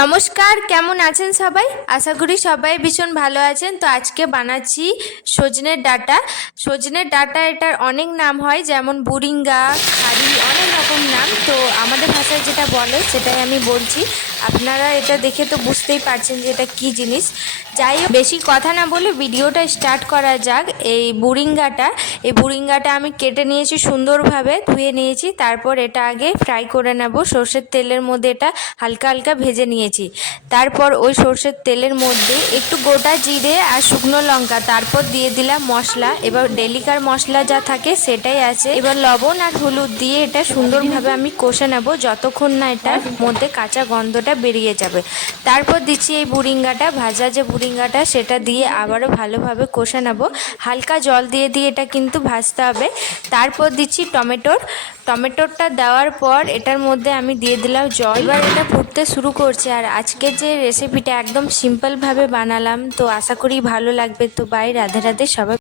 নমস্কার, কেমন আছেন সবাই? আশা করি সবাই ভীষণ ভালো আছেন। তো আজকে বানাচ্ছি সজনের ডাঁটা। সজনের ডাঁটা এটার অনেক নাম হয়, যেমন বুড়িঙ্গা, খাড়ি, অনেক রকম নাম। তো আমাদের ভাষায় যেটা বলে সেটাই আমি বলছি। আপনারা এটা দেখে তো বুঝতেই পারছেন যে এটা কী জিনিস। যাই হোক, বেশি কথা না বলে ভিডিওটা স্টার্ট করা যাক। এই বুড়িঙ্গাটা আমি কেটে নিয়েছি, সুন্দরভাবে ধুয়ে নিয়েছি। তারপর এটা আগে ফ্রাই করে নেব সর্ষের তেলের মধ্যে। এটা হালকা হালকা ভেজে নিয়েছি। তারপর ওই সর্ষের তেলের মধ্যে একটু গোটা জিরে আর শুকনো লঙ্কা, তারপর দিয়ে দিলাম মশলা। এবার ডেলিকার মশলা যা থাকে সেটাই আছে। এবার লবণ আর হলুদ দিয়ে এটা সুন্দরভাবে আমি কষে নেব, যতক্ষণ না এটার মধ্যে কাঁচা গন্ধটা বেরিয়ে যাবে। তারপর দিচ্ছি এই বুড়িঙ্গাটা, ভাজা যে বুড়িঙ্গাটা সেটা দিয়ে আবারও ভালোভাবে কষে নেব। হালকা জল দিয়ে দিয়ে এটা কিন্তু ভাজতে হবে। তারপর দিচ্ছি টমেটোটা দেওয়ার পর এটার মধ্যে আমি দিয়ে দিলাম জল। এবার এটা ফুটতে শুরু করছে। আর আজকের যে রেসিপিটা একদম সিম্পলভাবে বানালাম, তো আশা করি ভালো লাগবে। তো বাই, রাধে রাধে সবাই।